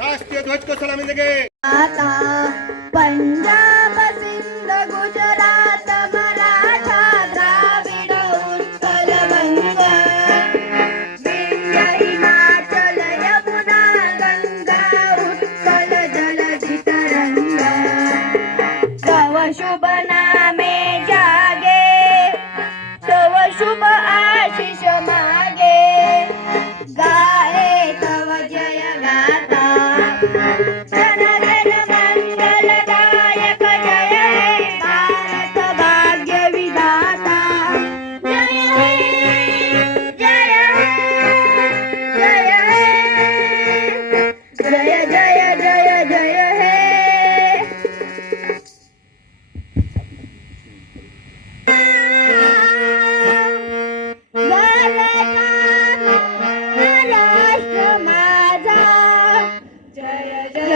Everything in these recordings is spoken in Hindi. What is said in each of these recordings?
राष्ट्रीय ध्वज को सलामी देंगे Punjab Ta-da!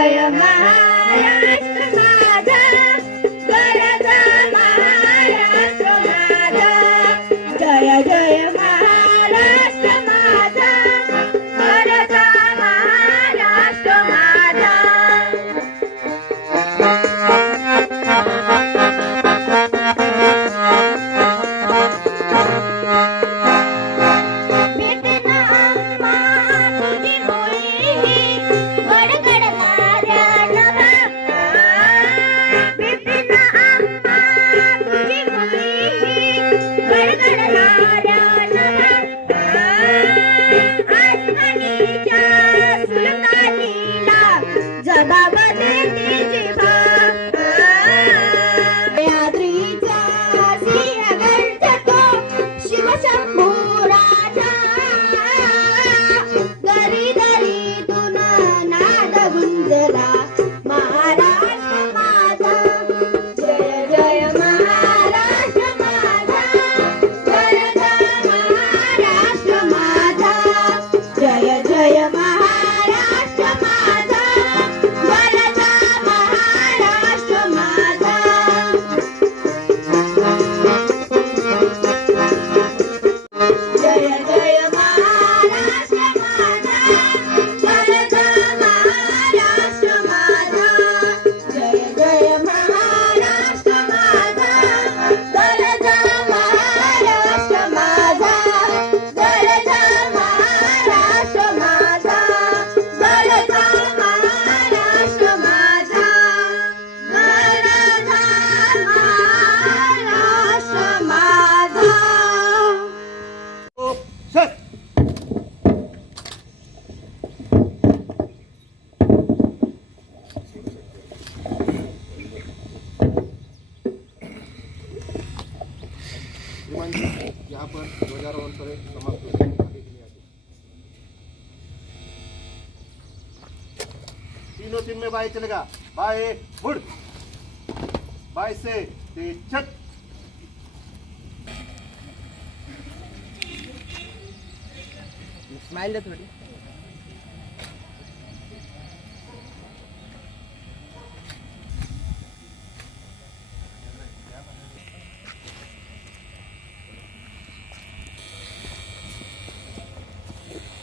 I am Maya, Maya, sir. यहाँ पर समाप्त तीनों तीन में बाय चलेगा। बाय मुड़ बाय से छत। स्माइल दे थोड़ी।